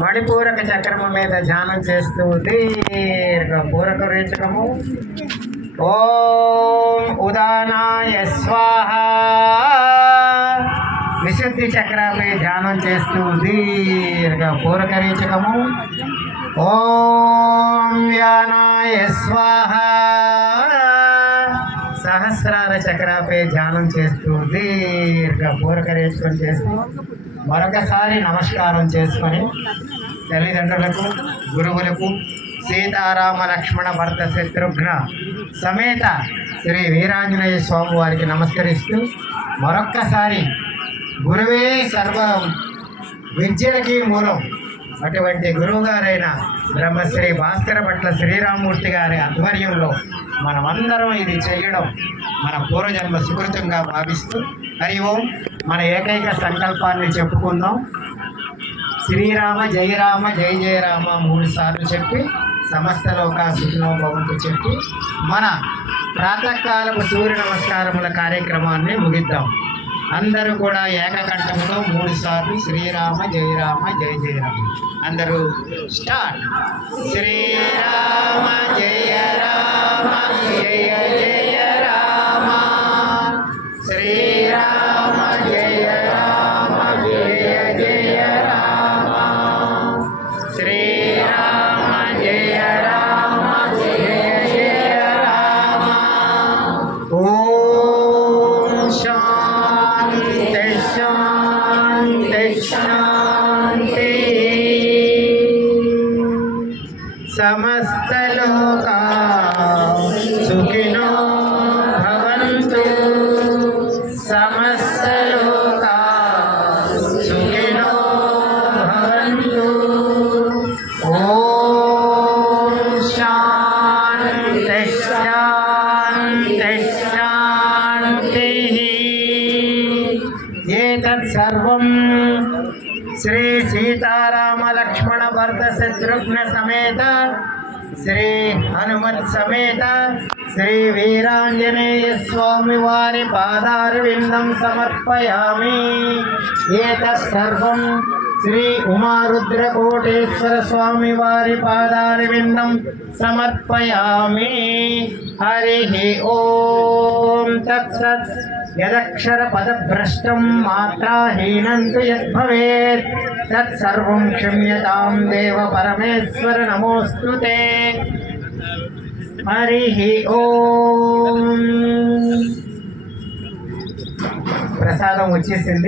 మణిపూరక చక్రము మీద ధ్యానం చేస్తూ దీర్ఘ పూరక రేచకము. ఓం ఉదానాయ స్వాహ. విశుద్ధి చక్రపై ధ్యానం చేస్తూ దీర్ఘ పూరక రేచకము. ఓం వ్యానాయ స్వాహ. సహస్రార చక్రపై ధ్యానం చేస్తూ దీర్ఘ పూరక రేచకం చేస్తూ మరొకసారి నమస్కారం చేసుకొని తల్లిదండ్రులకు, గురువులకు, సీతారామ లక్ష్మణ భరత శత్రుఘ్న సమేత శ్రీ వీరాంజనేయ స్వామి వారికి నమస్కరిస్తూ మరొక్కసారి గురువే సర్వ విద్యలకి మూలం అటువంటి గురువుగారైన బ్రహ్మశ్రీ భాస్కర భట్ల శ్రీరామూర్తి గారి ఆధ్వర్యంలో మనమందరం ఇది చేయడం మన పూర్వజన్మ సుకృతంగా భావిస్తూ హరి ఓం మన ఏకైక సంకల్పాన్ని చెప్పుకుందాం. శ్రీరామ జయ రామ జయ జయ రామ 3 సార్లు చెప్పి సమస్త లోకా సుఖినో భవంతు చెప్పి మన ప్రాతకాలపు సూర్య నమస్కారముల కార్యక్రమాన్ని ముగిద్దాం. అందరూ కూడా ఏకకంఠంతో 3 సార్లు శ్రీరామ జయ రామ జయ జయ రామ. అందరూ స్టార్ట్. శ్రీరామ జయ రామ జయ జయ రామ. శ్రీరామ జయ రామ జయ జయ రామ. శ్రీరామ జయ రామ జయ జయ రామ. ఓం శాంతి శాంతి శాంతి. సమస్త లోకా సుఖినో భవంతు. సమస్త లోకా సుఖినో భవంతు. ఓం శాంతి శాంతి శాంతి. ఏతత్ సర్వం శ్రీ సీతారామ లక్ష్మణ భరత శత్రుఘ్న సమేత శ్రీ హనుమత్ సమేత శ్రీ వీరాంజనేయ స్వామి వారి పాదారవిందం సమర్పయామి. ఏతత్ సర్వం శ్రీ ఉమారుద్రకోటేశ్వర స్వామి వారి పాదారవిందం సమర్పయామి. హరి ఓం తత్సత్. యదక్షర పదభ్రష్టం మాత్రాహీనం తు యద్భవేత్ తత్సర్వం క్షమ్యతాం దేవ పరమేశ్వర నమోస్తుతే. హరి ఓం. ప్రసాదం వచ్చేసింది.